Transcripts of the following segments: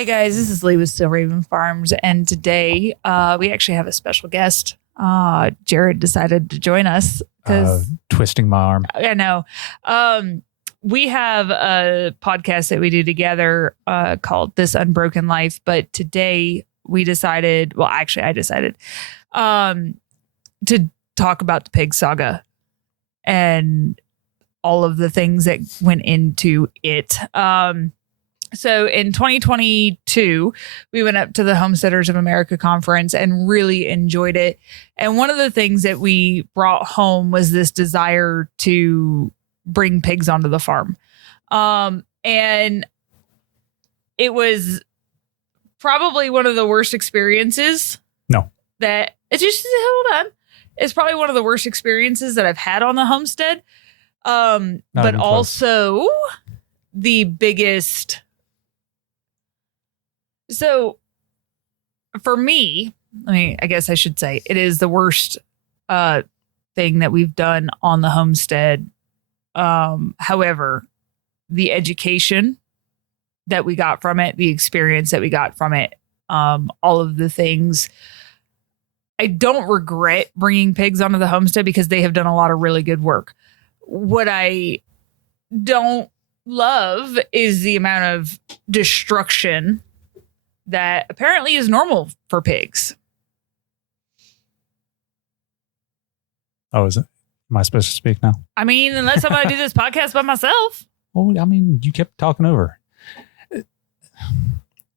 Hey guys, this is Lee with Still Raven Farms, and today we actually have a special guest. Jared decided to join us because twisting my arm. I know. We have a podcast that we do together called This Unbroken Life, but today we decided, well, actually I decided to talk about the pig saga and all of the things that went into it. So in 2022, we went up to the Homesteaders of America conference and really enjoyed it. And one of the things that we brought home was this desire to bring pigs onto the farm. And it was probably one of the worst experiences. No. That it's just, hold on. It's probably one of the worst experiences that I've had on the homestead. But also the biggest. So for me, I guess I should say it is the worst thing that we've done on the homestead. However, the education that we got from it, the experience that we got from it, all of the things. I don't regret bringing pigs onto the homestead because they have done a lot of really good work. What I don't love is the amount of destruction that apparently is normal for pigs. Oh, is it? Am I supposed to speak now? I mean, unless I'm going to do this podcast by myself. Well, I mean, you kept talking over.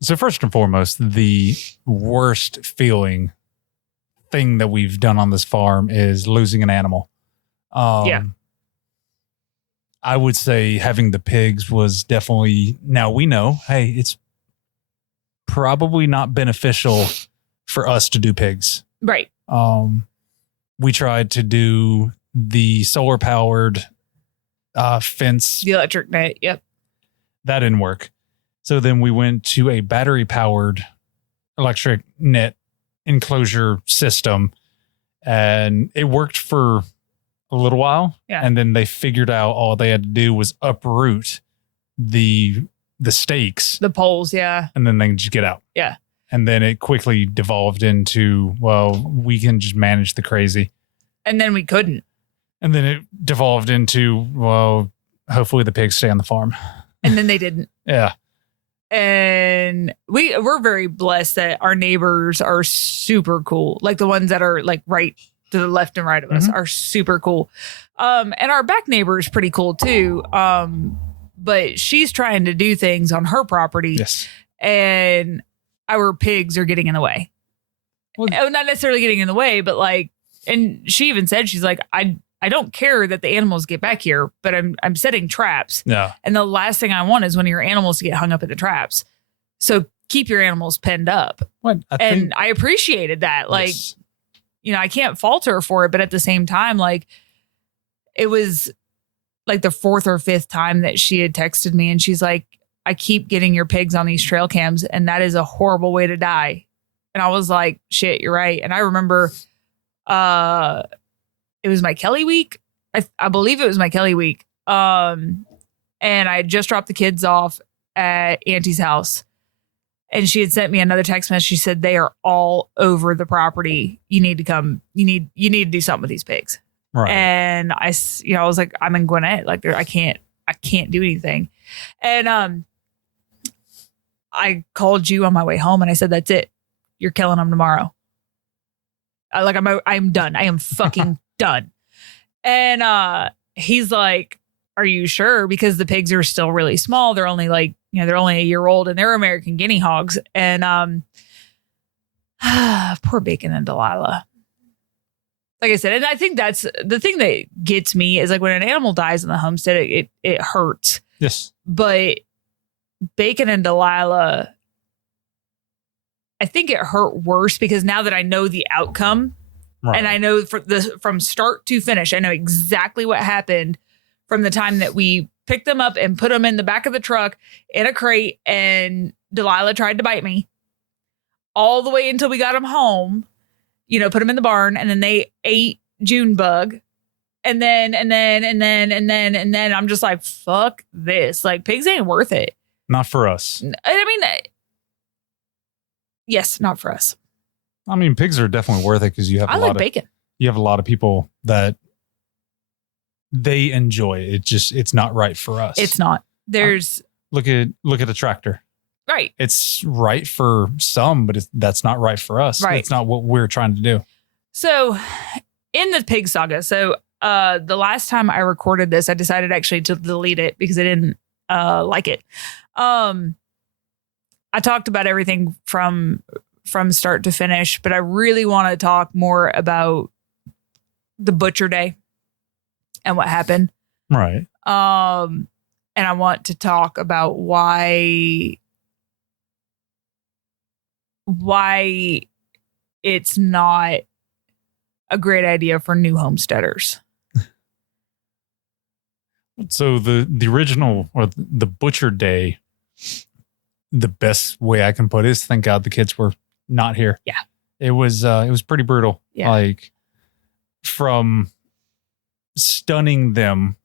So first and foremost, the worst thing that we've done on this farm is losing an animal. Yeah. I would say having the pigs was definitely, now we know, hey, it's probably not beneficial for us to do pigs. Right. We tried to do the solar powered fence. The electric net. Yep. That didn't work. So then we went to a battery powered electric net enclosure system, and it worked for a little while. Yeah. And then they figured out all they had to do was uproot the stakes, the poles. Yeah. And then they can just get out. Yeah. And then it quickly devolved into, well, we can just manage the crazy. And then we couldn't. And then it devolved into, well, hopefully the pigs stay on the farm. And then they didn't. Yeah. And we're very blessed that our neighbors are super cool. Like the ones that are like right to the left and right of us are super cool. And our back neighbor is pretty cool too. But she's trying to do things on her property. Yes. And our pigs are getting in the way. Well, not necessarily getting in the way, but like, and she even said, she's like, I don't care that the animals get back here, but I'm setting traps. Yeah. And the last thing I want is one of your animals to get hung up in the traps. So keep your animals penned up. I appreciated that. Like, yes. I can't fault her for it, but at the same time, like, it was like the fourth or fifth time that she had texted me, and she's like, I keep getting your pigs on these trail cams, and that is a horrible way to die. And I was like, shit, you're right. And I remember it was my Kelly week. I believe it was my Kelly week. And I had just dropped the kids off at Auntie's house. And she had sent me another text message. She said, they are all over the property. You need to come. You need to do something with these pigs. Right. And I was like, I'm in Gwinnett. Like, I can't do anything. And I called you on my way home and I said, that's it. You're killing them tomorrow. I'm done. I am fucking done. And he's like, are you sure? Because the pigs are still really small. They're only like, they're only a year old, and they're American guinea hogs. And poor Bacon and Delilah. Like I said, and I think that's the thing that gets me is like when an animal dies in the homestead, it hurts. Yes. But Bacon and Delilah, I think it hurt worse because now that I know the outcome, right, and I know from start to finish, I know exactly what happened from the time that we picked them up and put them in the back of the truck in a crate, and Delilah tried to bite me all the way until we got them home, put them in the barn, and then they ate Junebug. And then I'm just like, fuck this. Like, pigs ain't worth it. Not for us. I mean, Yes, not for us. I mean, pigs are definitely worth it because you have I like bacon. You have a lot of people that they enjoy it. It's not right for us. It's not. There's look at a tractor. Right. It's right for some, but that's not right for us. Right. It's not what we're trying to do. So in the pig saga, the last time I recorded this, I decided actually to delete it because I didn't like it. I talked about everything from start to finish, but I really want to talk more about the butcher day and what happened. Right. And I want to talk about why it's not a great idea for new homesteaders. So the original or the butcher day, the best way I can put it is thank God the kids were not here. Yeah. It was pretty brutal. Yeah. Like from stunning them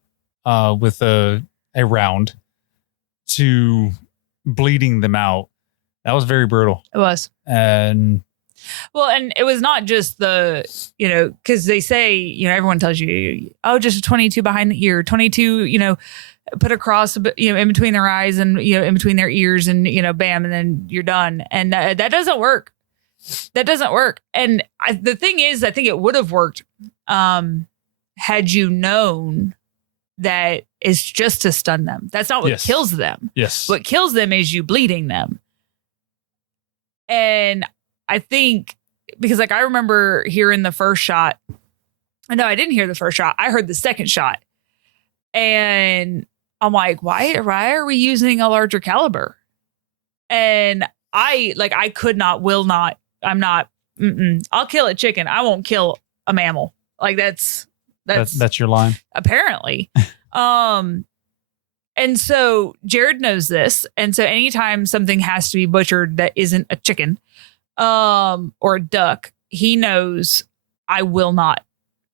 with a round to bleeding them out. That was very brutal. It was. And it was not just because they say, everyone tells you, oh, just a 22 behind the ear, 22, put across, in between their eyes and, in between their ears and, bam, and then you're done. And that doesn't work. That doesn't work. And the thing is, I think it would have worked had you known that it's just to stun them. That's not what kills them. Yes. What kills them is you bleeding them. And I think because I remember hearing the first shot. No, I didn't hear the first shot. I heard the second shot. And I'm like, why are we using a larger caliber? And I could not, will not, I'm not, I'll kill a chicken. I won't kill a mammal. Like that's your line. Apparently. And so Jared knows this. And so anytime something has to be butchered that isn't a chicken, or a duck, he knows I will not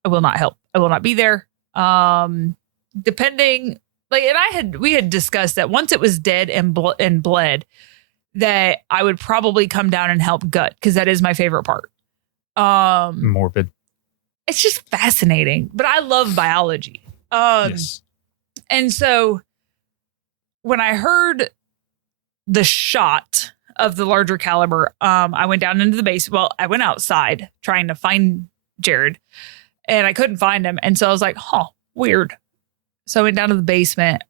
help. I will not be there. Depending, and we had discussed that once it was dead and bled, that I would probably come down and help gut because that is my favorite part. Morbid. It's just fascinating, but I love biology. Yes. And so when I heard the shot of the larger caliber, I went down into the base. Well, I went outside trying to find Jared and I couldn't find him. And so I was like, weird. So I went down to the basement,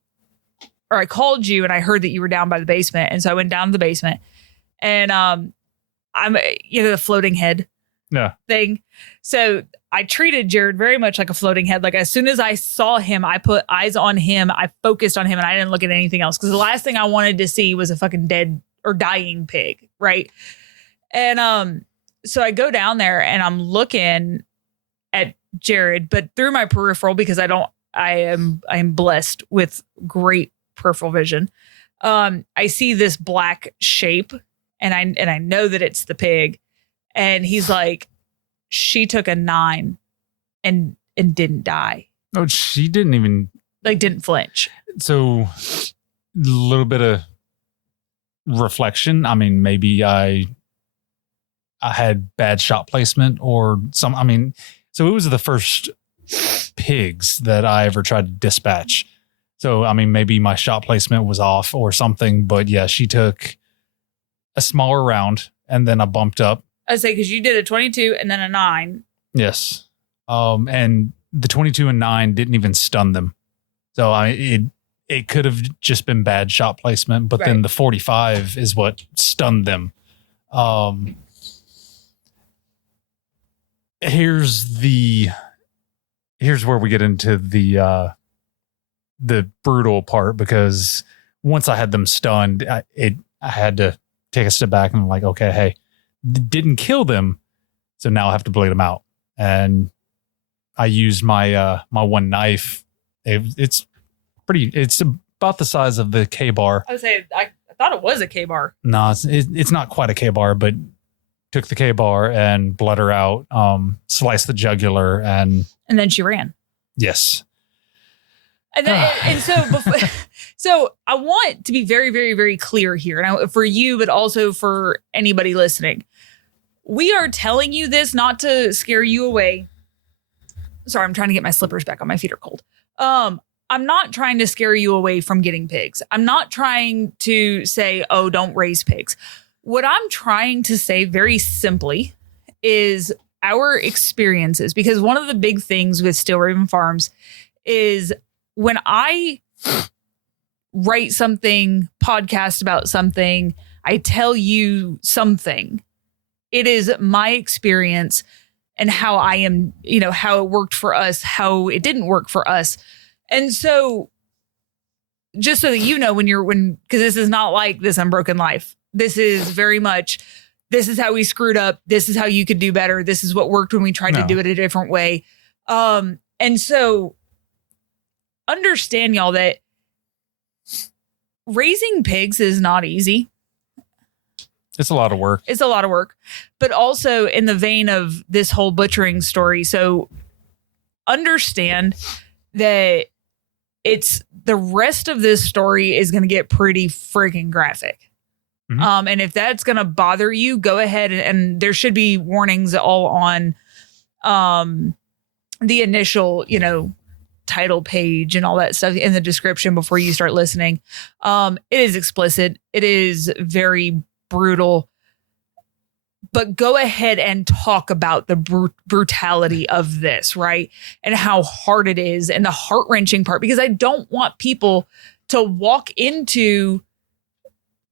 or I called you and I heard that you were down by the basement. And so I went down to the basement and I'm, the floating head thing. So I treated Jared very much like a floating head. Like as soon as I saw him, I put eyes on him. I focused on him and I didn't look at anything else. Because the last thing I wanted to see was a fucking dead or dying pig. Right. And so I go down there and I'm looking at Jared, but through my peripheral, because I am blessed with great peripheral vision. I see this black shape and I know that it's the pig. And he's like, she took a 9 and didn't die. Oh, she didn't even didn't flinch. So a little bit of reflection. I mean, maybe I had bad shot placement or some. I mean, so it was the first pigs that I ever tried to dispatch. So, I mean, maybe my shot placement was off or something, but yeah, she took a smaller round and then I bumped up. I say, because you did a 22 and then a 9. Yes. And the 22 and 9 didn't even stun them. So it could have just been bad shot placement, but then the 45 is what stunned them. Here's where we get into the brutal part, because once I had them stunned, I had to take a step back and like, okay, hey, didn't kill them, so now I have to bleed them out. And I used my my one knife. It's about the size of the K-bar. I would say I thought it was a K-bar. No, it's not quite a K-bar, but took the K-bar and bled her out, sliced the jugular, and then she ran. Yes. And so before, so I want to be very, very, very clear here, and for you, but also for anybody listening. We are telling you this not to scare you away. Sorry, I'm trying to get my slippers back on. My feet are cold. I'm not trying to scare you away from getting pigs. I'm not trying to say, oh, don't raise pigs. What I'm trying to say very simply is our experiences, because one of the big things with Steel Raven Farms is when I write something, podcast about something, I tell you something, it is my experience and how I am, how it worked for us, how it didn't work for us. And so just so that because this is not like This Unbroken Life. This is very much, this is how we screwed up. This is how you could do better. This is what worked when we tried to do it a different way. And so understand, y'all, that raising pigs is not easy. It's a lot of work. It's a lot of work. But also in the vein of this whole butchering story. So understand that the rest of this story is going to get pretty freaking graphic. Mm-hmm. And if that's going to bother you, go ahead and there should be warnings all on the initial, title page and all that stuff in the description before you start listening. It is explicit. It is very brutal. But go ahead and talk about the brutality of this, right? And how hard it is and the heart-wrenching part, because I don't want people to walk into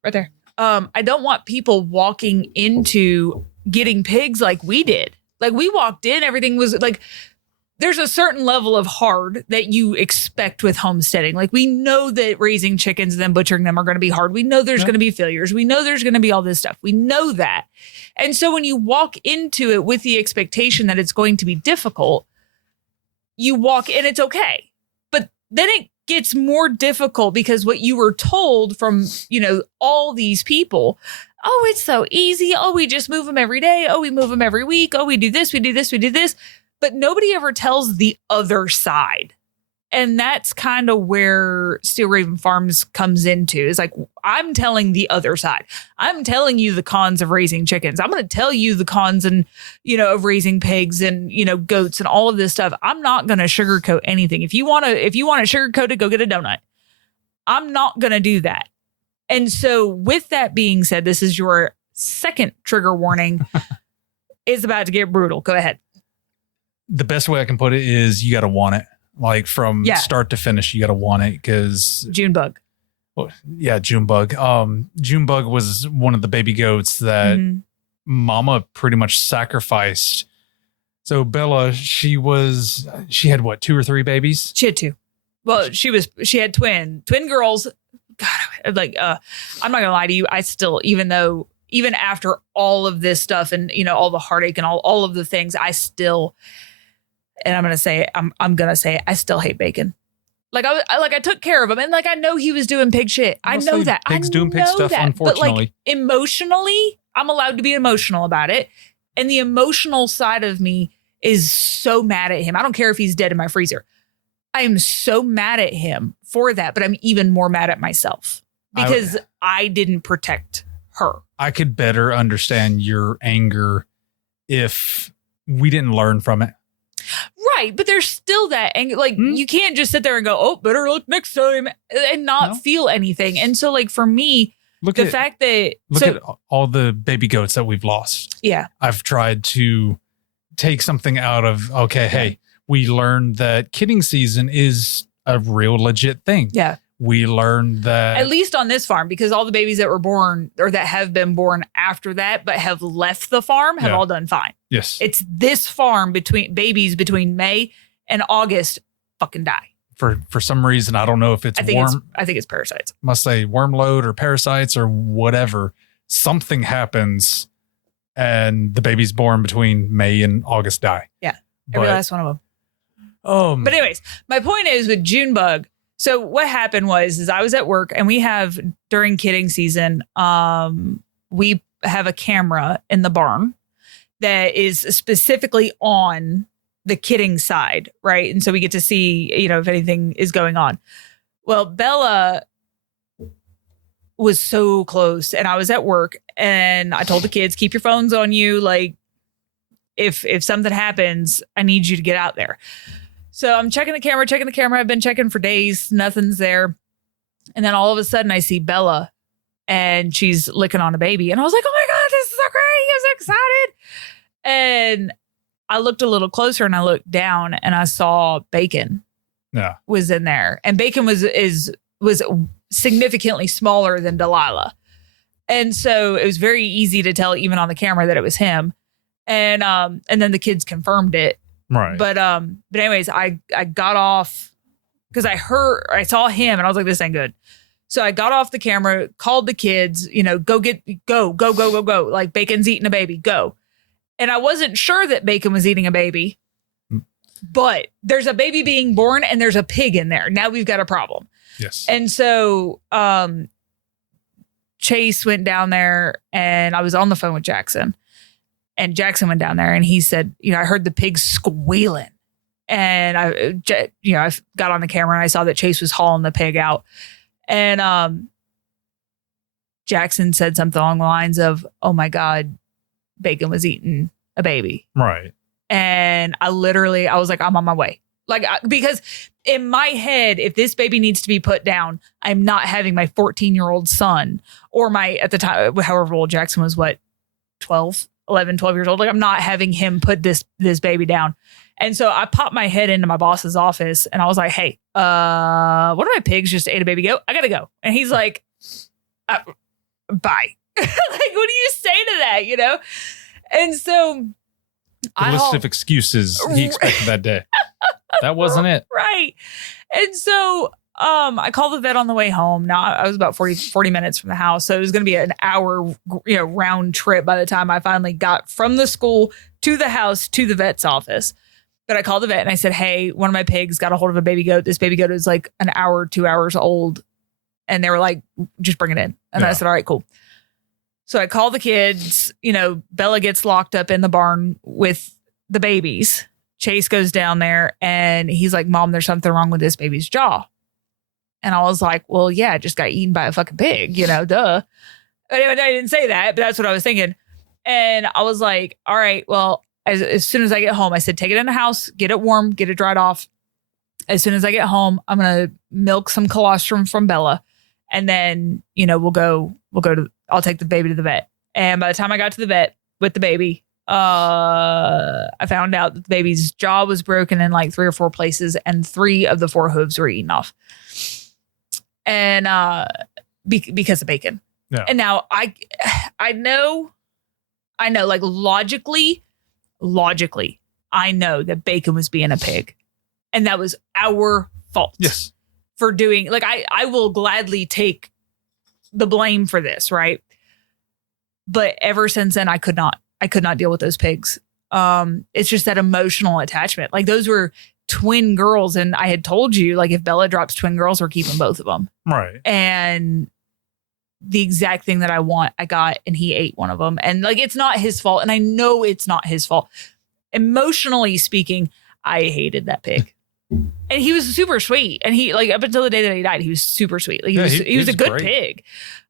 right there. I don't want people walking into getting pigs like we did. Like we walked in, everything was like, there's a certain level of hard that you expect with homesteading. Like we know that raising chickens and then butchering them are going to be hard. We know there's going to be failures. We know there's going to be all this stuff. We know that. And so when you walk into it with the expectation that it's going to be difficult, you walk in, it's okay. But then it gets more difficult because what you were told from, all these people, oh, it's so easy. Oh, we just move them every day. Oh, we move them every week. Oh, we do this, we do this, we do this. But nobody ever tells the other side. And that's kind of where Steel Raven Farms comes into, is like, I'm telling the other side. I'm telling you the cons of raising chickens. I'm going to tell you the cons and, of raising pigs and, goats and all of this stuff. I'm not going to sugarcoat anything. If you want to sugarcoat it, go get a donut. I'm not going to do that. And so with that being said, this is your second trigger warning. It's about to get brutal. Go ahead. The best way I can put it is you got to want it. Like from start to finish, you got to want it because Junebug. Well, yeah, Junebug. Junebug was one of the baby goats that Mama pretty much sacrificed. So Bella, she had what, 2 or 3 babies? She had 2. Well, she had twin girls. God, like I'm not gonna lie to you. I still, even after all of this stuff and all the heartache and all of the things, I still. And I'm gonna say I still hate bacon. Like I took care of him, and like I know he was doing pig shit. I know that pigs doing pig stuff. That. Unfortunately, but like emotionally, I'm allowed to be emotional about it, and the emotional side of me is so mad at him. I don't care if he's dead in my freezer. I am so mad at him for that, but I'm even more mad at myself because I didn't protect her. I could better understand your anger if we didn't learn from it. Right, but there's still that anger. Like you can't just sit there and go, "Oh, better look next time," and not feel anything. And so, like for me, look at all the baby goats that we've lost. Yeah, I've tried to take something out of. Okay, hey, we learned that kidding season is a real legit thing. Yeah. We learned that at least on this farm, because all the babies that were born or that have been born after that, but have left the farm have all done fine. Yes. It's this farm babies between May and August fucking die. For some reason, I don't know if it's I think it's parasites. Must say worm load or parasites or whatever. Something happens and the babies born between May and August die. Yeah. Every last one of them. But anyways, my point is with Junebug. So what happened is I was at work and we have during kidding season, we have a camera in the barn that is specifically on the kidding side, right? And so we get to see, if anything is going on. Well, Bella was so close, and I was at work, and I told the kids, keep your phones on you. Like, if something happens, I need you to get out there. So I'm checking the camera. I've been checking for days. Nothing's there. And then all of a sudden I see Bella, and she's licking on a baby. And I was like, oh my God, this is so great. I was excited. And I looked a little closer, and I looked down, and I saw Bacon was in there. And Bacon was significantly smaller than Delilah. And so it was very easy to tell, even on the camera, that it was him. And then the kids confirmed it. Right. But anyways, I got off because I saw him, and I was like, this ain't good. So I got off the camera, called the kids, go. Like, Bacon's eating a baby, go. And I wasn't sure that Bacon was eating a baby, but there's a baby being born, and there's a pig in there. Now we've got a problem. Yes. And so Chase went down there, and I was on the phone with Jackson. And Jackson went down there, and he said, I heard the pig squealing. And I got on the camera, and I saw that Chase was hauling the pig out. And Jackson said something along the lines of, oh my God, Bacon was eating a baby. Right. And I was like, I'm on my way. Like, because in my head, if this baby needs to be put down, I'm not having my 14-year-old son or at the time, however old Jackson was, 12 years old. Like, I'm not having him put this baby down. And so I popped my head into my boss's office, and I was like, hey, one of my pigs just ate a baby goat. I got to go. And he's like, bye. Like, what do you say to that, And so the list of excuses he expected that day. That wasn't it. Right. And so I called the vet on the way home. Now, I was about 40 minutes from the house. So it was going to be an hour, round trip by the time I finally got from the school to the house to the vet's office. But I called the vet, and I said, hey, one of my pigs got a hold of a baby goat. This baby goat is like an hour, 2 hours old. And they were like, just bring it in. And I said, all right, cool. So I call the kids, Bella gets locked up in the barn with the babies. Chase goes down there, and he's like, Mom, there's something wrong with this baby's jaw. And I was like, well, yeah, it just got eaten by a fucking pig, duh. Anyway, I didn't say that, but that's what I was thinking. And I was like, all right, well, as soon as I get home, I said, take it in the house, get it warm, get it dried off. As soon as I get home, I'm going to milk some colostrum from Bella. And then, I'll take the baby to the vet. And by the time I got to the vet with the baby, I found out that the baby's jaw was broken in like 3 or 4 places, and 3 of the 4 hooves were eaten off. And because of Bacon. Yeah. And now I know, like, logically, I know that Bacon was being a pig, and that was our fault. Yes. For doing, like, I will gladly take the blame for this, right? But ever since then, I could not deal with those pigs. It's just that emotional attachment. Like, those were twin girls, and I had told you, like, if Bella drops twin girls, we're keeping both of them. Right. And the exact thing that I want, I got, and he ate one of them. And, like, it's not his fault, and I know it's not his fault. Emotionally speaking, I hated that pig. And he was super sweet. And he, like, up until the day that he died, he was super sweet. Like, he was a good pig.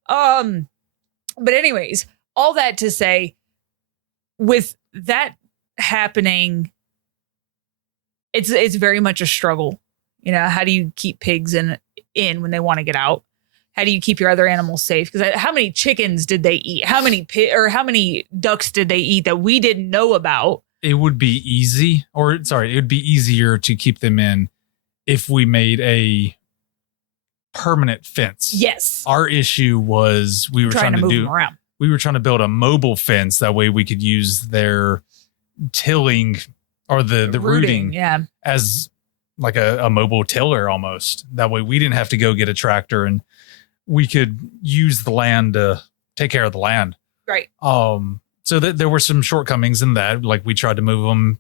But anyways, all that to say, with that happening, it's very much a struggle. How do you keep pigs in when they want to get out? How do you keep your other animals safe? Because how many chickens did they eat? How many ducks did they eat that we didn't know about? It would be easier to keep them in if we made a permanent fence. Yes. Our issue was we were trying to move them around. We were trying to build a mobile fence. That way we could use their tilling or the rooting as like a mobile tiller almost. That way we didn't have to go get a tractor, and we could use the land to take care of the land. Right. So there were some shortcomings in that. Like, we tried to move them.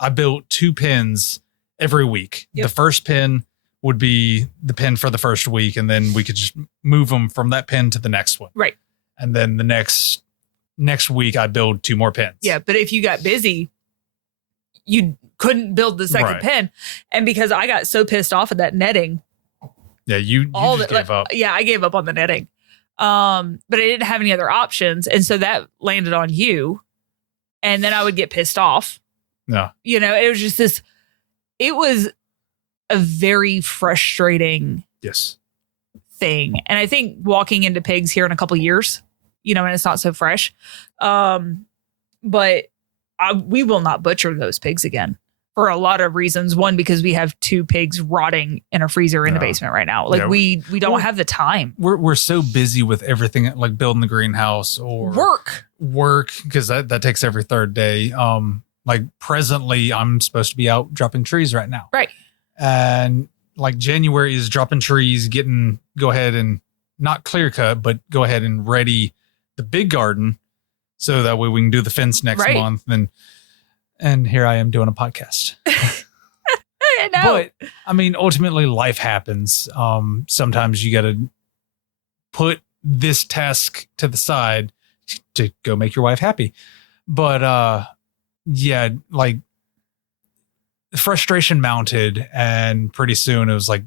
I built 2 pens every week. Yep. The first pen would be the pen for the first week, and then we could just move them from that pen to the next one. Right. And then the next week I build 2 more pens. Yeah, but if you got busy, you couldn't build the second pen. And because I got so pissed off at that netting. Yeah, you just gave up. Yeah, I gave up on the netting. But I didn't have any other options. And so that landed on you. And then I would get pissed off. Yeah. You know, it was just it was a very frustrating thing. And I think walking into pigs here in a couple years, you know, and it's not so fresh. But we will not butcher those pigs again for a lot of reasons. One, because we have 2 pigs rotting in a freezer in the basement right now. Like we don't have the time. We're so busy with everything, like building the greenhouse or work, because that takes every third day. Like presently I'm supposed to be out dropping trees right now. Right. And like January is dropping trees, go ahead and not clear cut, but go ahead and ready the big garden. So that way we can do the fence next month. And here I am doing a podcast. I know. But I mean, ultimately life happens. Sometimes you got to put this task to the side to go make your wife happy. But yeah, like frustration mounted, and pretty soon it was like,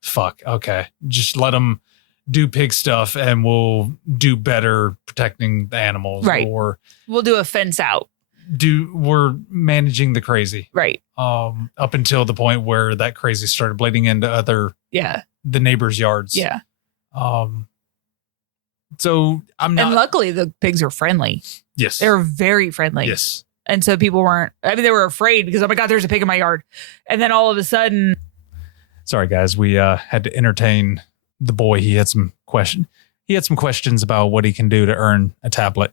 fuck, okay, just let them do pig stuff and we'll do better protecting the animals. Right. Or we'll do a fence out. We're managing the crazy. Right. Up until the point where that crazy started bleeding into the neighbors' yards. Yeah. So I'm not. And luckily the pigs are friendly. Yes. They're very friendly. Yes. And so people weren't, I mean, they were afraid because, oh my God, there's a pig in my yard. And then all of a sudden. Sorry, guys. We had to entertain the boy. He had some questions about what he can do to earn a tablet.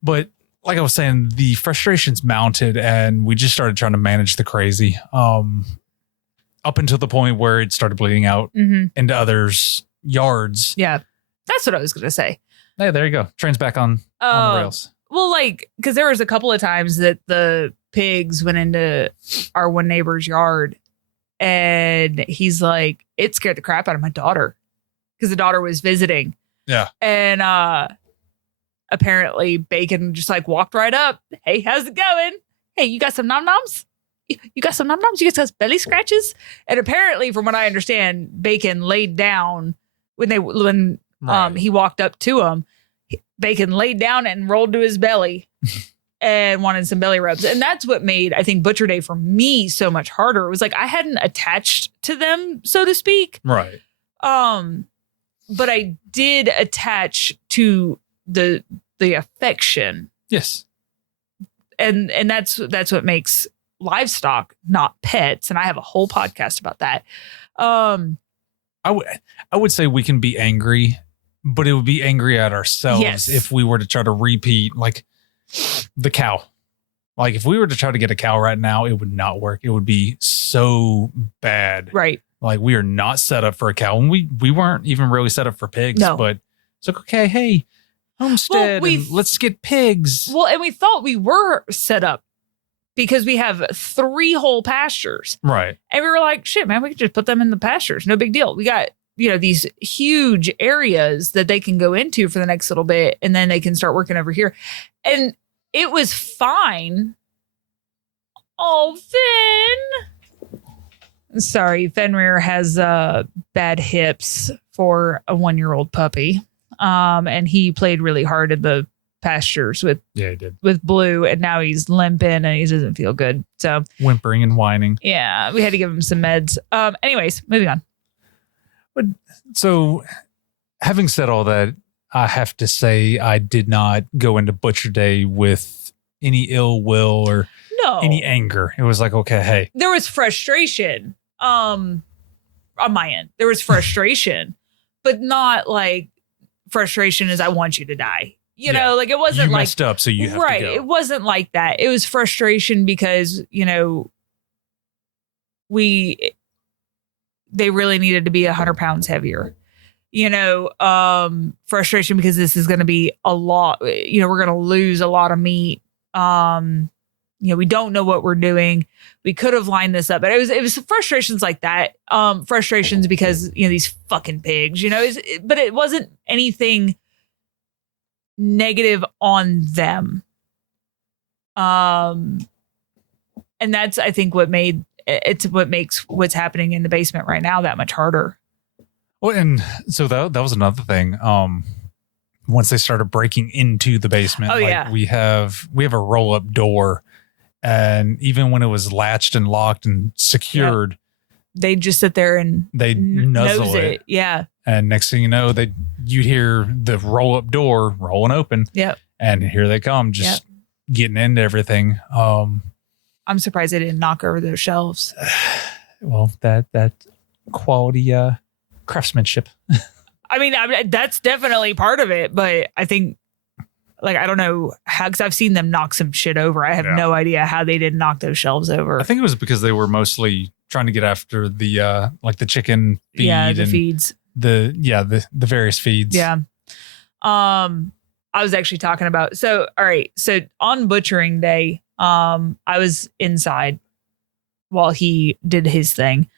But like I was saying, the frustrations mounted and we just started trying to manage the crazy up until the point where it started bleeding out into others' yards. Yeah. That's what I was going to say. Hey, there you go. Train's back on the rails. Well, like, because there was a couple of times that the pigs went into our one neighbor's yard and he's like, it scared the crap out of my daughter because the daughter was visiting. Yeah. And apparently Bacon just like walked right up. Hey, how's it going? Hey, you got some nom-noms? You got some nom-noms? You got some belly scratches? And apparently, from what I understand, Bacon laid down when he walked up to him. Bacon laid down and rolled to his belly and wanted some belly rubs. And that's what made, I think, Butcher Day for me so much harder. It was like I hadn't attached to them, so to speak. Right. But I did attach to the affection. Yes. And that's what makes livestock not pets. And I have a whole podcast about that. I would say we can be angry, but it would be angry at ourselves if we were to try to repeat like the cow. Like if we were to try to get a cow right now, it would not work. It would be so bad. Right. Like we are not set up for a cow. And we weren't even really set up for pigs. No. But it's like, okay, hey, homestead, and let's get pigs. Well, and we thought we were set up because we have 3 whole pastures. Right. And we were like, shit, man, we could just put them in the pastures. No big deal. We got, these huge areas that they can go into for the next little bit. And then they can start working over here. And it was fine. Oh, Finn. Sorry, Fenrir has bad hips for a 1-year-old puppy. And he played really hard in the pastures with he did. With Blue, and now he's limping and he doesn't feel good. So whimpering and whining. Yeah, we had to give him some meds. Anyways, moving on. So having said all that, I have to say I did not go into Butcher Day with any ill will or any anger. It was like, okay, hey. There was frustration on my end. There was frustration, but not like frustration is I want you to die. You know, like it wasn't you like messed up, so you have to go. It wasn't like that. It was frustration because, they really needed to be 100 pounds heavier. Frustration because this is going to be a lot. We're going to lose a lot of meat. We don't know what we're doing. We could have lined this up, but it was frustrations like that. Frustrations because these fucking pigs. But it wasn't anything negative on them. And And that's, I think, what makes what's happening in the basement right now that much harder. Well, and so that was another thing. Once they started breaking into the basement, we have a roll up door, and even when it was latched and locked and secured, they just sit there and they nuzzle it. Yeah. And next thing you know, you'd hear the roll up door rolling open. Yep. And here they come, just getting into everything. I'm surprised they didn't knock over those shelves. Well, that quality craftsmanship. I mean, that's definitely part of it, but I think, like, I don't know how, because I've seen them knock some shit over. I have no idea how they didn't knock those shelves over. I think it was because they were mostly trying to get after the the chicken feed. Yeah, the feeds. The various feeds. Yeah. I was actually talking about, so on butchering day, I was inside while he did his thing.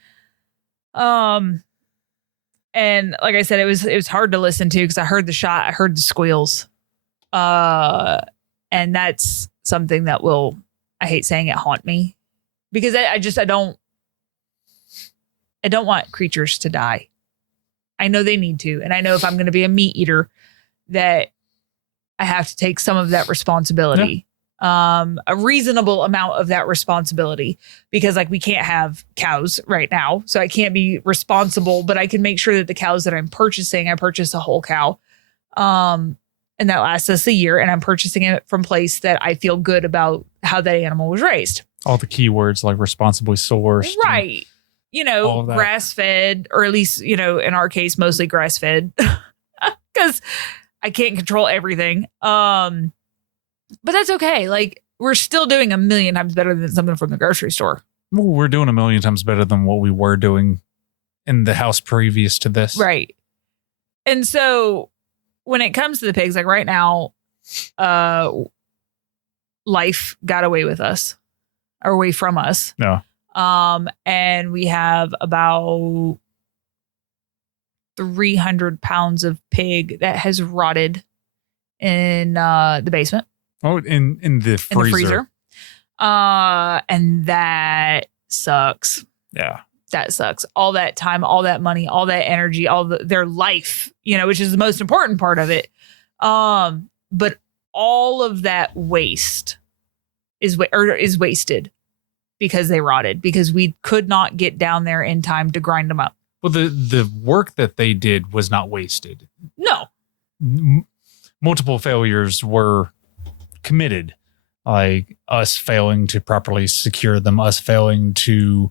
And like I said, it was hard to listen to because I heard the shot, I heard the squeals. And that's something that will, I hate saying it, haunt me, because I don't want creatures to die. I know they need to. And I know if I'm going to be a meat eater that I have to take some of that responsibility. A reasonable amount of that responsibility, because like we can't have cows right now. So I can't be responsible, but I can make sure that the cows that I'm purchasing, I purchase a whole cow. And that lasts us a year, and I'm purchasing it from a place that I feel good about how that animal was raised. All the keywords like responsibly sourced. Right. Grass fed, or at least, in our case, mostly grass fed, because I can't control everything. But that's okay. Like, we're still doing a million times better than something from the grocery store. Well, we're doing a million times better than what we were doing in the house previous to this. Right. And so when it comes to the pigs, like right now, life got away with us, or away from us. No. And we have about 300 pounds of pig that has rotted in the basement. Oh, in the freezer. In the freezer. And that sucks. Yeah. That sucks. All that time, all that money, all that energy, their life, which is the most important part of it. But all of that waste is wasted because they rotted, because we could not get down there in time to grind them up. Well, the work that they did was not wasted. No. Multiple failures were committed, like us failing to properly secure them, us failing to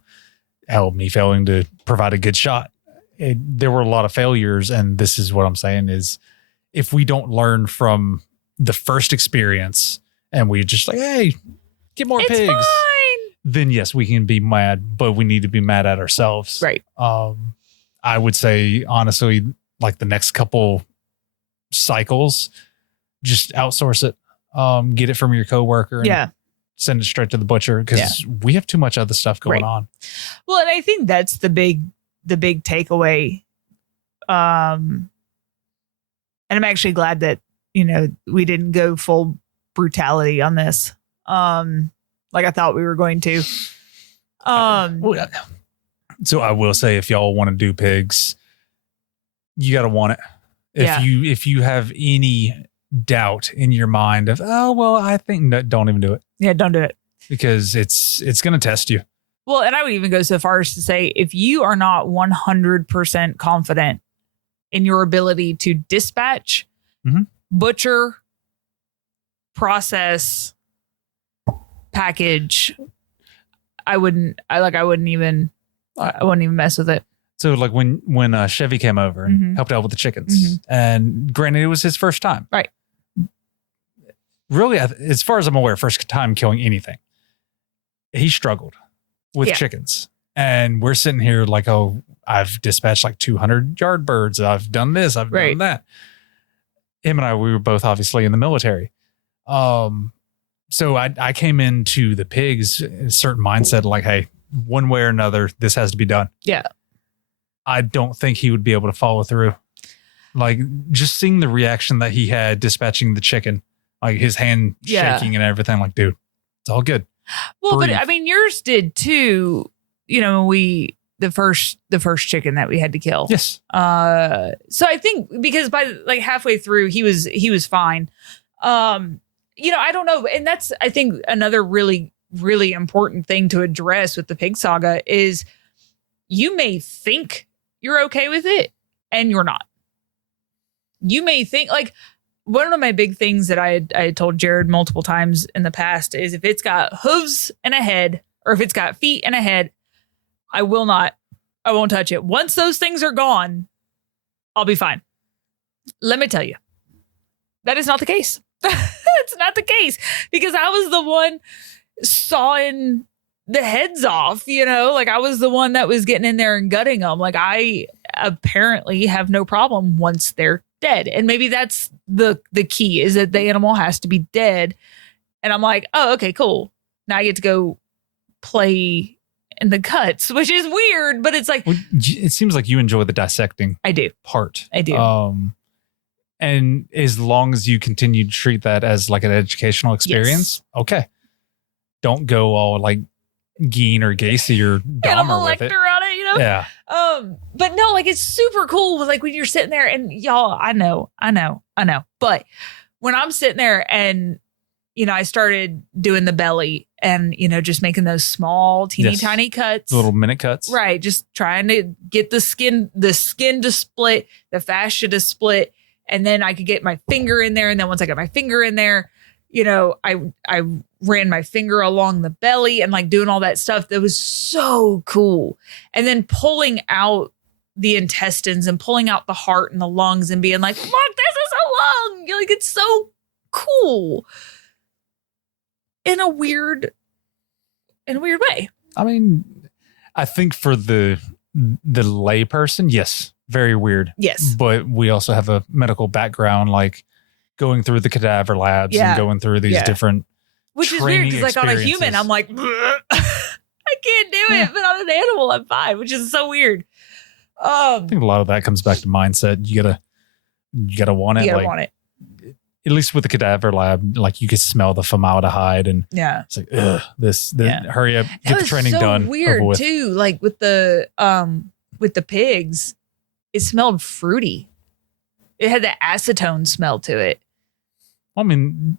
provide a good shot. There were a lot of failures, and this is what I'm saying is, if we don't learn from the first experience and we just like, hey, get more pigs, fine, then yes, we can be mad, but we need to be mad at ourselves. Right. I would say, honestly, like the next couple cycles, just outsource it. Get it from your coworker and send it straight to the butcher, because we have too much other stuff going on. Well, and I think that's the big takeaway. And I'm actually glad that, we didn't go full brutality on this. Like I thought we were going to. So I will say, if y'all want to do pigs, you got to want it. If you have any doubt in your mind of, I think, no, don't even do it. Yeah, don't do it, because it's going to test you. Well, and I would even go so far as to say, if you are not 100% confident in your ability to dispatch, butcher, process, package, I wouldn't even mess with it. So like when Chevy came over and helped out with the chickens, and granted, it was his first time. Right. Really, as far as I'm aware, first time killing anything. He struggled with chickens. And we're sitting here like, I've dispatched like 200 yard birds. I've done this. I've done that. Him and we were both obviously in the military. So I came into the pigs a certain mindset, like, hey, one way or another, this has to be done. Yeah. I don't think he would be able to follow through. Like, just seeing the reaction that he had dispatching the chicken, like his hand shaking and everything, like, dude, it's all good. Well, but breathe. I mean, yours did too. You know, the first chicken that we had to kill. Yes. So I think because by like halfway through he was fine. You know, I don't know, and that's I think another really really important thing to address with the pig saga is you may think you're okay with it and you're not. You may think like one of my big things that I had told Jared multiple times in the past is if it's got hooves and a head or if it's got feet and a head, I won't touch it. Once those things are gone, I'll be fine. Let me tell you, that is not the case. It's not the case because I was the one sawing the heads off, you know, like I was the one that was getting in there and gutting them. Like I apparently have no problem once they're dead. And maybe that's the key is that the animal has to be dead. And I'm like, oh, okay, cool. Now I get to go play in the cuts, which is weird, but it's like, it seems like you enjoy the dissecting. I do. Part. I do. And as long as you continue to treat that as like an educational experience, okay. Don't go all like Geen or Gacy or Dahmer with it. On it, you know? Yeah. But no, like it's super cool. Like when you're sitting there and y'all, I know. But when I'm sitting there and, you know, I started doing the belly and, you know, just making those small, teeny tiny cuts. The little minute cuts. Right. Just trying to get the skin to split, the fascia to split. And then I could get my finger in there. And then once I got my finger in there, you know, I ran my finger along the belly and like doing all that stuff. That was so cool. And then pulling out the intestines and pulling out the heart and the lungs and being like, look, this is a lung. Like, it's so cool in a weird way. I mean, I think for the lay person, yes, very weird. Yes. But we also have a medical background, like going through the cadaver labs and going through these different which is weird because like on a human, I'm like, I can't do it. But on an animal, I'm fine, which is so weird. I think a lot of that comes back to mindset. You gotta want it. You gotta want it. At least with the cadaver lab, like you could smell the formaldehyde and it's like, ugh, this hurry up, get the training done. Weird too. Like with the pigs, it smelled fruity. It had the acetone smell to it. I mean,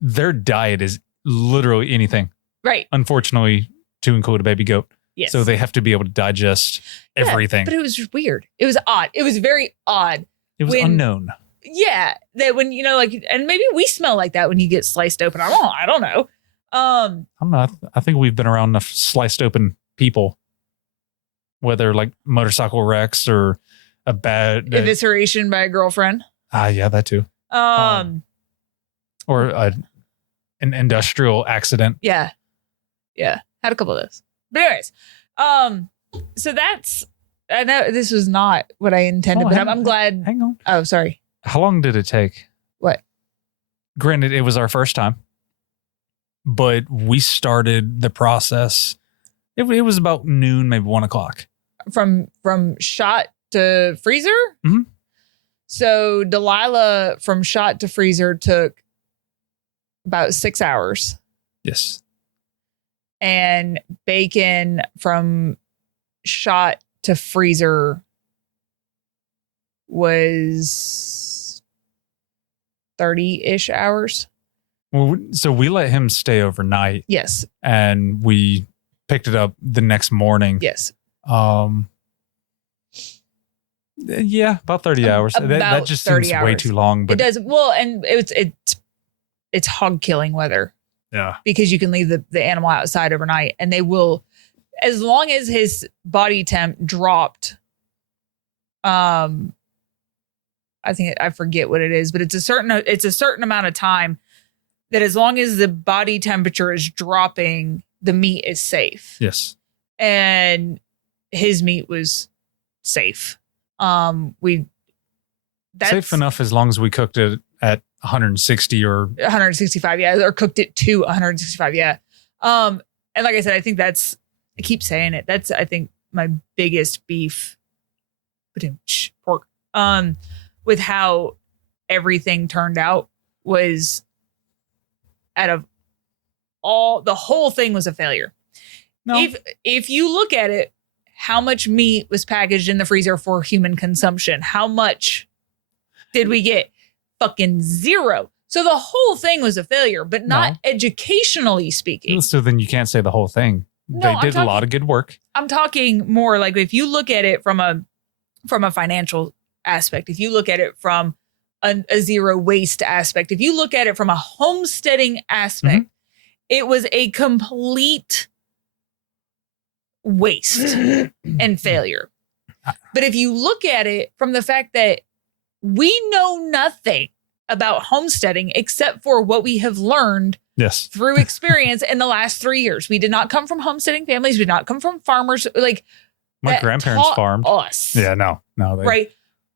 their diet is literally anything. Right. Unfortunately, to include a baby goat. Yes. So they have to be able to digest everything. But it was just weird. It was odd. It was very odd. It was unknown. Yeah. That when, you know, like, and maybe we smell like that when you get sliced open. I don't know. I don't know. I think we've been around enough sliced open people, whether like motorcycle wrecks or a bad evisceration by a girlfriend. Yeah, that too. Or an industrial accident. Yeah. Had a couple of those. But anyways, so that's, I know this was not what I intended, but I'm glad. Hang on. Oh, sorry. How long did it take? What? Granted, it was our first time, but we started the process. It was about noon, maybe 1 o'clock. From shot to freezer? Mm-hmm. So Delilah from shot to freezer took about 6 hours. Yes. And bacon from shot to freezer was 30-ish hours. Well, so we let him stay overnight. Yes. And we picked it up the next morning. Yes. Yeah, about 30 hours. That just seems way too long. But it does. Well, and it's hog killing weather. Yeah. Because you can leave the animal outside overnight and they will, as long as his body temp dropped, I think I forget what it is, but it's a certain amount of time that as long as the body temperature is dropping, the meat is safe. Yes. And his meat was safe. Safe enough as long as we cooked it at 160 or 165, or cooked it to 165, and like I said, I think I keep saying it. That's I think my biggest beef, pork. With how everything turned out was out of the whole thing was a failure. No. If you look at it, how much meat was packaged in the freezer for human consumption? How much did we get? Fucking zero. So the whole thing was a failure, but not educationally speaking. So then you can't say the whole thing. No, they did a lot of good work. I'm talking more like if you look at it from a financial aspect, if you look at it from a zero waste aspect, if you look at it from a homesteading aspect, it was a complete waste and failure. But if you look at it from the fact that we know nothing about homesteading except for what we have learned through experience in the last 3 years. We did not come from homesteading families. We did not come from farmers. Like my grandparents farmed us. Yeah, no. Right.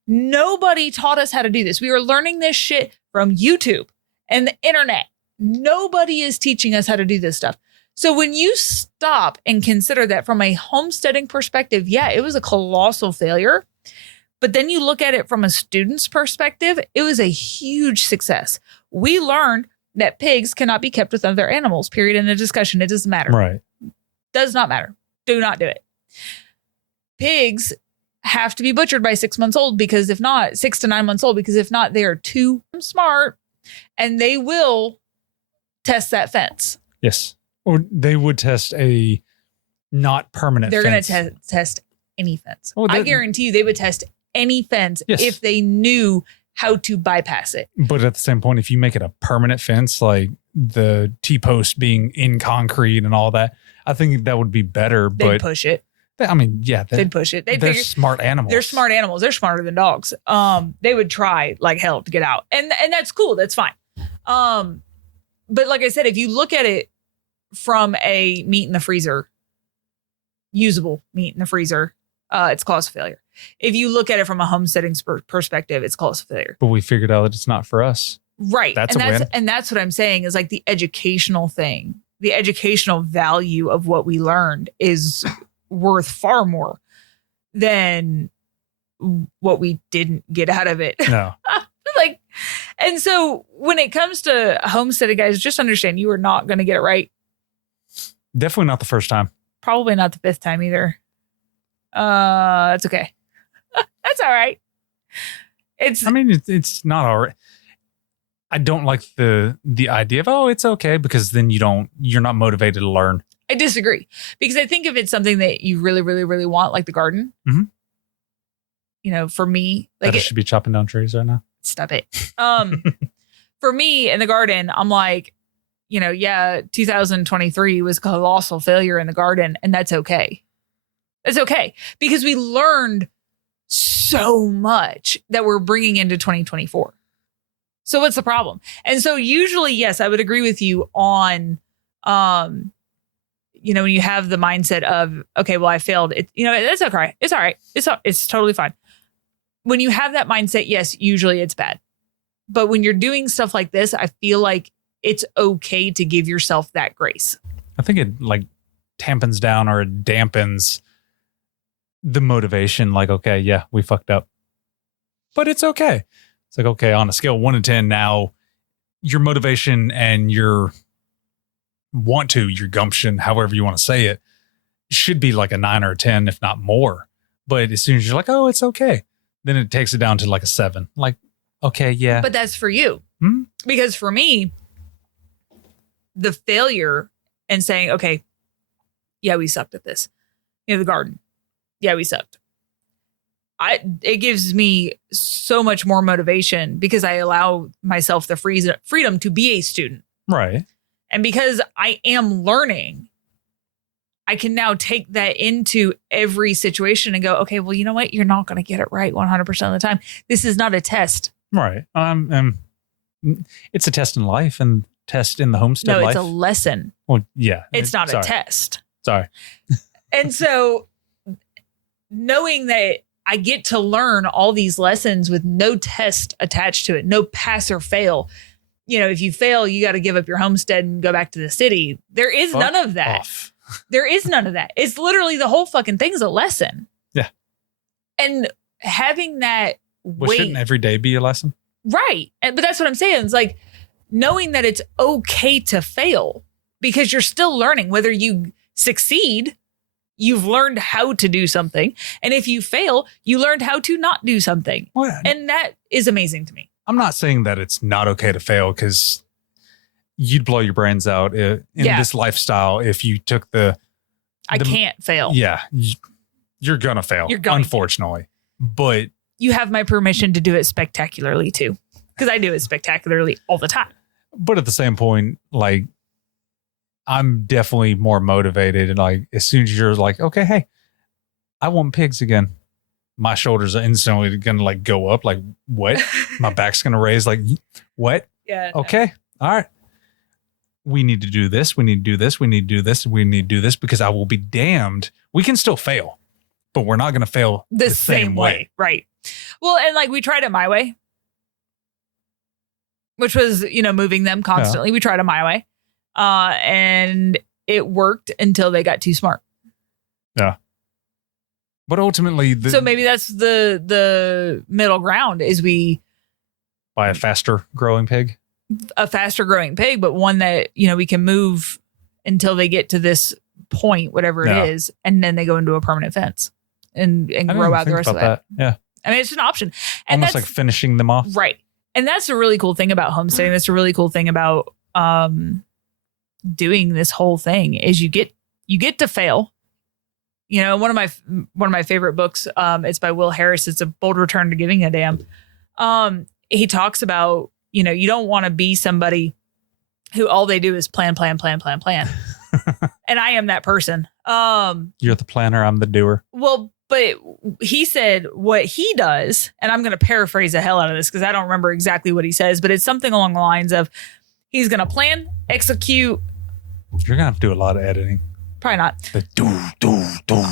Nobody taught us how to do this. We were learning this shit from YouTube and the internet. Nobody is teaching us how to do this stuff. So when you stop and consider that from a homesteading perspective, yeah, it was a colossal failure. But then you look at it from a student's perspective, it was a huge success. We learned that pigs cannot be kept with other animals, period, in a discussion. It doesn't matter. Right. Does not matter. Do not do it. Pigs have to be butchered by 6 months old because if not, 6 to 9 months old, because if not, they are too smart and they will test that fence. Yes. Or they would test a not permanent They're going fence. to test any fence. Oh, I guarantee you they would test any fence if they knew how to bypass it. But at the same point, if you make it a permanent fence, like the T-post being in concrete and all that, I think that would be better. They'd push it. I mean, yeah. They'd push it. They're smart animals. They're smart animals. They're smarter than dogs. They would try like hell to get out. And that's cool. That's fine. But like I said, if you look at it from a meat in the freezer, usable meat in the freezer, it's cause of failure. If you look at it from a homesteading perspective, it's cause of failure. But we figured out that it's not for us. Right. That's a win. And that's what I'm saying is like the educational thing, the educational value of what we learned is worth far more than what we didn't get out of it. No. Like, and so when it comes to homesteading, guys, just understand you are not going to get it right. Definitely not the first time. Probably not the 5th time either. That's okay. That's all right. It's not all right. I don't like the idea of, it's okay, because then you're not motivated to learn. I disagree, because I think if it's something that you really, really, really want, like the garden, for me, like I should be chopping down trees right now. Stop it. For me in the garden, I'm like, 2023 was a colossal failure in the garden, and that's okay. It's okay because we learned so much that we're bringing into 2024. So what's the problem? And so usually, yes, I would agree with you on, when you have the mindset of, okay, well, I failed. It's okay. It's all right. It's totally fine. When you have that mindset, yes, usually it's bad. But when you're doing stuff like this, I feel like it's okay to give yourself that grace. I think it like tampons down or it dampens the motivation. Like, okay, yeah, we fucked up, but it's okay. It's like, okay, on a scale of 1 to 10, now your motivation and your gumption, however you want to say it, should be like a 9 or a 10, if not more. But as soon as you're like, oh, it's okay, then it takes it down to like a 7. Like, okay, yeah. But that's for you. Because for me, the failure and saying, okay, yeah, we sucked at this. The garden. Yeah, we sucked. It gives me so much more motivation because I allow myself the freedom to be a student. Right. And because I am learning, I can now take that into every situation and go, okay, well, you know what? You're not going to get it right 100% of the time. This is not a test. Right. It's a test in life and test in the homestead life. No, it's a lesson. Well, yeah. It's not a test. Sorry. And so knowing that I get to learn all these lessons with no test attached to it, no pass or fail. If you fail, you got to give up your homestead and go back to the city. There is none of that. There is none of that. It's literally the whole fucking thing's a lesson. Yeah. And having that weight. Shouldn't every day be a lesson? Right. But that's what I'm saying. It's like knowing that it's okay to fail. because you're still learning. Whether you succeed, you've learned how to do something. And if you fail, you learned how to not do something. Well, and that is amazing to me. I'm not saying that it's not okay to fail, because you'd blow your brains out in this lifestyle if you took I can't fail. Yeah. You're going to fail, unfortunately. But you have my permission to do it spectacularly too, because I do it spectacularly all the time. But at the same point, like, I'm definitely more motivated. And like, as soon as you're like, okay, hey, I want pigs again, my shoulders are instantly going to like go up. Like, what? My back's going to raise. Like, what? Yeah. Okay. All right. We need to do this. We need to do this. We need to do this. We need to do this, because I will be damned. We can still fail, but we're not going to fail the same way. Right. Well, and like we tried it my way, which was, moving them constantly. Yeah. We tried it my way. And it worked until they got too smart. Yeah. But ultimately, so maybe that's the middle ground is we buy a faster growing pig. A faster growing pig, but one that, we can move until they get to this point, whatever it is, and then they go into a permanent fence and grow out the rest of that. Yeah. I mean, it's an option. And almost like finishing them off. Right. And that's a really cool thing about homesteading. That's a really cool thing about doing this whole thing is you get to fail. One of my favorite books, it's by Will Harris. It's A Bold Return to Giving a Damn. He talks about, you don't want to be somebody who all they do is plan. And I am that person. You're the planner. I'm the doer. Well, but he said what he does, and I'm going to paraphrase the hell out of this because I don't remember exactly what he says, but it's something along the lines of he's going to plan, execute. You're going to have to do a lot of editing. Probably not.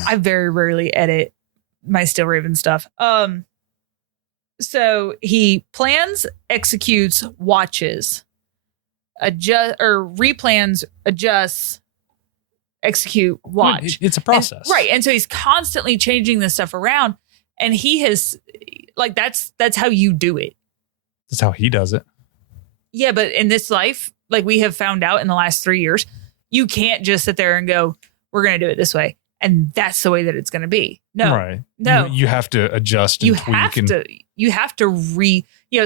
I very rarely edit my Steel Raven stuff. So he plans, executes, watches, replans, adjusts, execute, watch. It's a process. Right. And so he's constantly changing this stuff around, and he has like, that's how you do it. That's how he does it. Yeah. But in this life, like we have found out in the last 3 years, you can't just sit there and go, we're going to do it this way. And that's the way that it's going to be. No, right. No, you have to adjust. You have to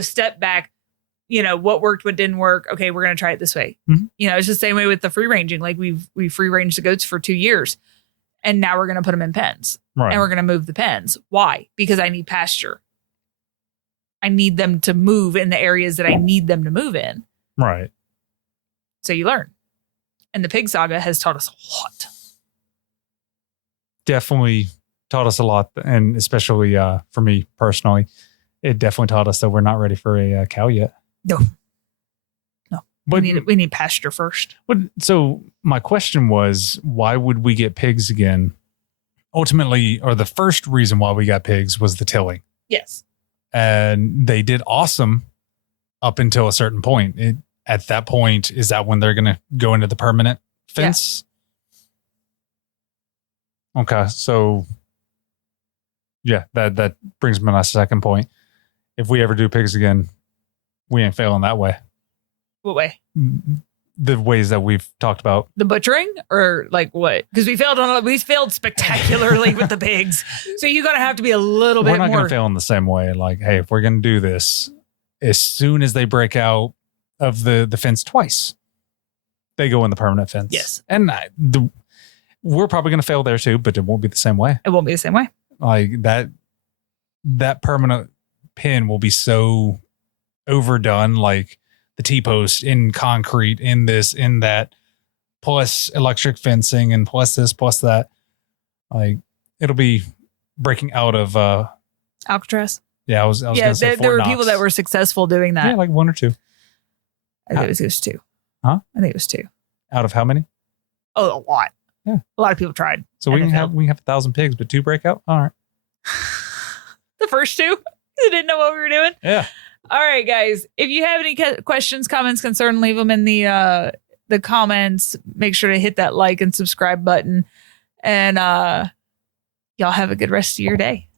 step back, what worked, what didn't work. Okay. We're going to try it this way. Mm-hmm. It's the same way with the free ranging. Like we free ranged the goats for 2 years, and now we're going to put them in pens, right? And we're going to move the pens. Why? Because I need pasture. I need them to move in the areas that I need them to move in. Right. So you learn. And the pig saga has taught us a lot. Definitely taught us a lot. And especially for me personally, it definitely taught us that we're not ready for a cow yet. No. But we need pasture first. So my question was, why would we get pigs again? Ultimately, or the first reason why we got pigs was the tilling. Yes. And they did awesome up until a certain point. At that point, is that when they're going to go into the permanent fence? Yeah. Okay. So yeah, that brings me to my second point. If we ever do pigs again, we ain't failing that way. What way? The ways that we've talked about. The butchering, or like what? Because we failed spectacularly with the pigs. So you're going to have to be a little bit more. We're not going to fail in the same way. Like, hey, if we're going to do this, as soon as they break out of the fence twice, they go in the permanent fence. Yes. And we're probably going to fail there too, but it won't be the same way. It won't be the same way. Like that permanent pin will be so overdone, like the T-post in concrete, in this, in that, plus electric fencing, and plus this, plus that. Like, it'll be breaking out of Alcatraz. Yeah, I was gonna say there were Knox. people that were successful doing that. Yeah, like one or two. I think it was two. Huh? I think it was two. Out of how many? Oh, a lot. Yeah. A lot of people tried. So we can have 1,000 pigs, but 2 break out? All right. The first 2? You didn't know what we were doing? Yeah. All right, guys. If you have any questions, comments, concerns, leave them in the comments. Make sure to hit that like and subscribe button. And y'all have a good rest of your day.